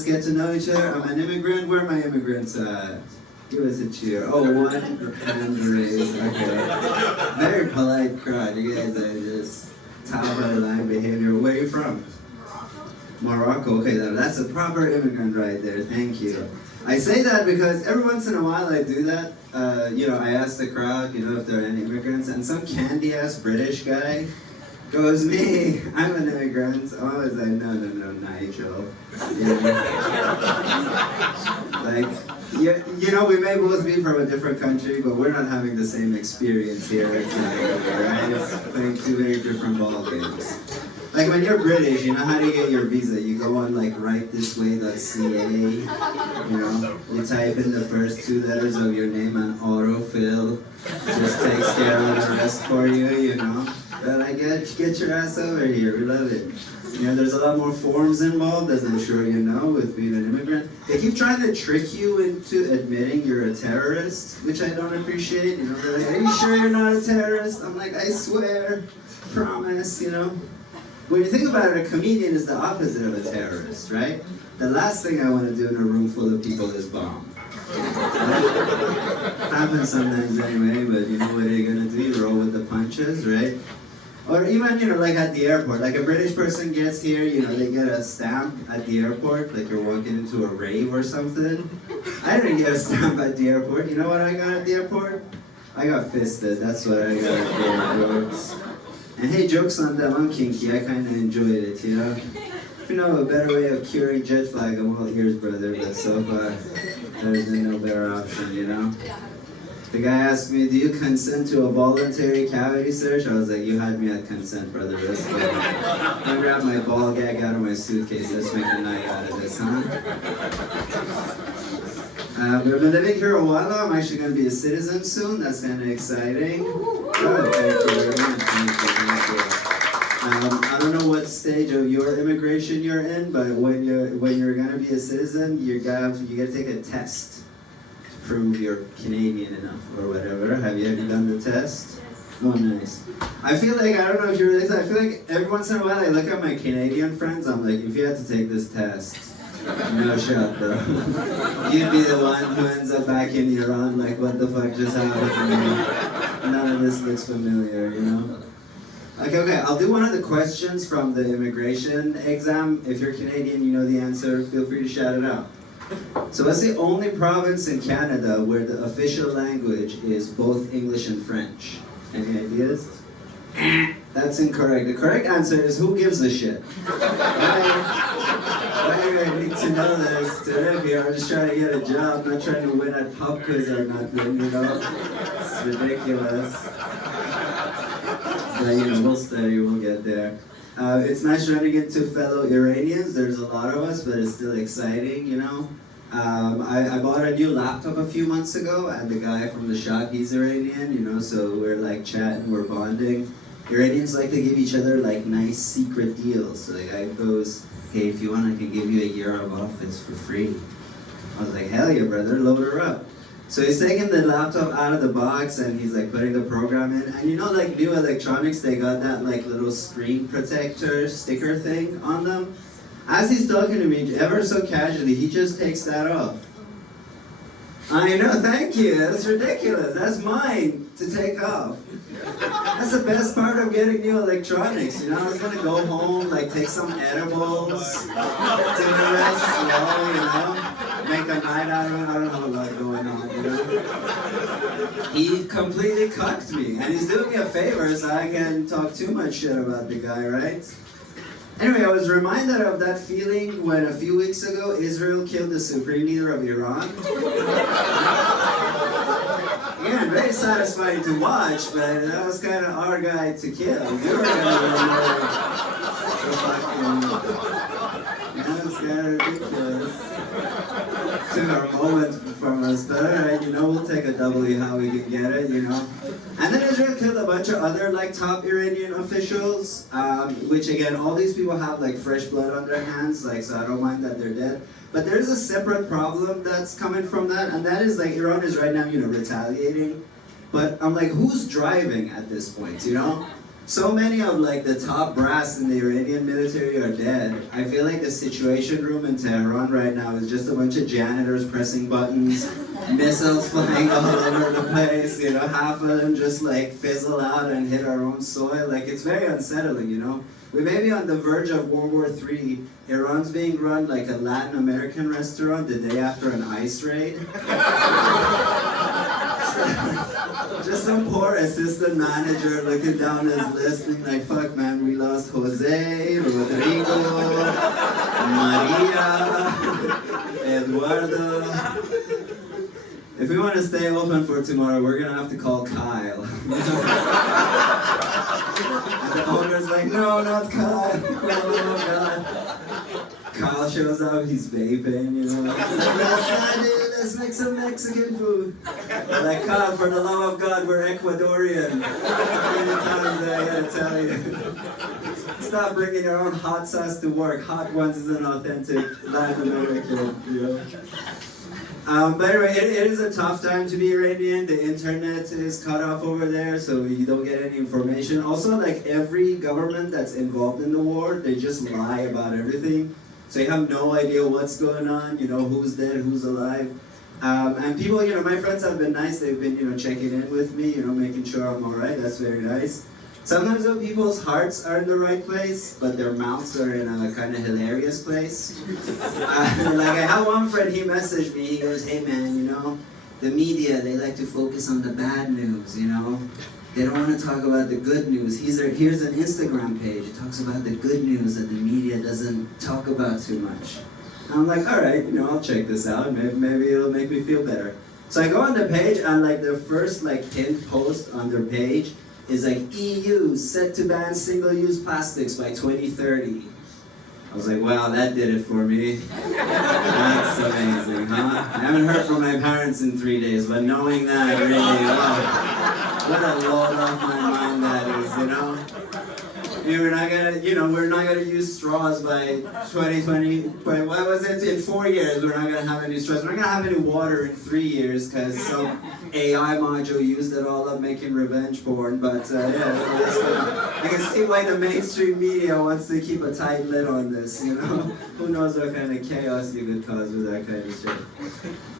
let's get to know each other. I'm an immigrant. Where are my immigrants at? Give us a cheer. Oh, one hand raised. Okay. Very polite crowd. You guys are just top of the line behavior. Where are you from? Morocco. Okay, that's a proper immigrant right there. Thank you. I say that because every once in a while I do that. I ask the crowd, if there are any immigrants, and some candy-ass British guy goes, me, I'm an immigrant. I was like, no, Nigel. We may both be from a different country, but we're not having the same experience here. Right? It's playing two very different ball games. Like when you're British, how do you get your visa? You go on rightthistway.ca, you type in the first two letters of your name and autofill just takes care of the rest for you, But I get your ass over here, we love it. There's a lot more forms involved, as I'm sure you know, with being an immigrant. They keep trying to trick you into admitting you're a terrorist, which I don't appreciate. They're like, are you sure you're not a terrorist? I'm like, I swear, promise, When you think about it, a comedian is the opposite of a terrorist, right? The last thing I want to do in a room full of people is bomb. Happens sometimes anyway, but what are you going to do? You roll with the punches, right? Or even, like at the airport, like a British person gets here, they get a stamp at the airport, like you're walking into a rave or something. I didn't get a stamp at the airport. You know what I got at the airport? I got fisted, that's what I got at the airport. And hey, joke's on them, I'm kinky, I kind of enjoyed it, If you know a better way of curing jet lag, I'm all ears, brother, but so far, there's been no better option, The guy asked me, do you consent to a voluntary cavity search? I was like, you had me at consent, brother, let's go. I grabbed my ball gag out of my suitcase, let's make a night out of this, huh? I've been living here a while now. I'm actually going to be a citizen soon. That's kind of exciting. Oh, thank you very much. Thank you. I don't know what stage of your immigration you're in, but when you're going to be a citizen, you got to take a test to prove you're Canadian enough or whatever. Have you ever done the test? Oh, nice. I feel like, I don't know if you realize, I feel like every once in a while I look at my Canadian friends, I'm like, if you had to take this test, no shot, bro. You'd be the one who ends up back in Iran, like, what the fuck just happened to me? None of this looks familiar, Okay, I'll do one of the questions from the immigration exam. If you're Canadian, you know the answer, feel free to shout it out. So what's the only province in Canada where the official language is both English and French? Any ideas? That's incorrect. The correct answer is who gives a shit? I need to know this to live here. I'm just trying to get a job, not trying to win at pub quiz or nothing, It's ridiculous. But we'll study, we'll get there. It's nice running into fellow Iranians. There's a lot of us, but it's still exciting, I bought a new laptop a few months ago, and the guy from the shop, he's Iranian, so we're like chatting, we're bonding. Iranians like to give each other like nice secret deals. So the guy goes, hey, if you want, I can give you a year of office for free. I was like, hell yeah, brother, load her up. So he's taking the laptop out of the box and he's like putting the program in. And like new electronics, they got that like little screen protector sticker thing on them. As he's talking to me, ever so casually, he just takes that off. I know, thank you, that's ridiculous. That's mine to take off. That's the best part of getting new electronics, I was gonna go home, like take some edibles, do the rest slow, make a night out of it. I don't have a lot going on, He completely cucked me, and he's doing me a favor so I can talk too much shit about the guy, right? Anyway, I was reminded of that feeling when a few weeks ago Israel killed the supreme leader of Iran. Again, very satisfying to watch, but that was kind of our guy to kill. We were that was kind of ridiculous. Took our moment from us, but alright, we'll take a W how we can get it, And then Israel killed a bunch of other like top Iranian officials, which again, all these people have like fresh blood on their hands, so I don't mind that they're dead. But there's a separate problem that's coming from that, and that is like Iran is right now, retaliating. But I'm like, who's driving at this point, so many of like the top brass in the Iranian military are dead. I feel like the situation room in Tehran right now is just a bunch of janitors pressing buttons, missiles flying all over the place, you know, half of them just like fizzle out and hit our own soil. Like, it's very unsettling, you know. We may be on the verge of World War III. Iran's being run like a Latin American restaurant the day after an ice raid. Just some poor assistant manager looking down his list and like, fuck man, we lost Jose, Rodrigo, Maria, Eduardo. If we want to stay open for tomorrow, we're gonna have to call Kyle. And the owner's like, no, not Kyle. Oh God. Kyle shows up, he's vaping, you know. He's like, yes, dude, let's make some Mexican food. I'm like, Kyle, for the love of God, we're Ecuadorian. How many times I gotta tell you? Stop bringing your own hot sauce to work. Hot Ones is an authentic Latin American, you know. But anyway, it is a tough time to be Iranian. The internet is cut off over there, so you don't get any information. Also, like every government that's involved in the war, they just lie about everything. So you have no idea what's going on, you know, who's dead, who's alive. And people, you know, my friends have been nice. They've been, you know, checking in with me, you know, making sure I'm all right. That's very nice. Sometimes though, people's hearts are in the right place, but their mouths are in a kind of hilarious place. Like I had one friend, he messaged me, he goes, hey man, you know, the media, they like to focus on the bad news, you know? They don't want to talk about the good news. Here's an Instagram page, it talks about the good news that the media doesn't talk about too much. And I'm like, all right, you know, I'll check this out, maybe it'll make me feel better. So I go on the page, and like the first like pinned post on their page is like, EU set to ban single-use plastics by 2030. I was like, wow, that did it for me. That's amazing, huh? I haven't heard from my parents in 3 days, but knowing that really, wow, what a load off my mind that is, you know? We're not gonna use straws by 2020, but what was it, in 4 years, we're not gonna have any straws. We're not gonna have any water in 3 years, because some AI module used it all up making revenge porn, but yeah, I can see why the mainstream media wants to keep a tight lid on this, you know? Who knows what kind of chaos you could cause with that kind of shit.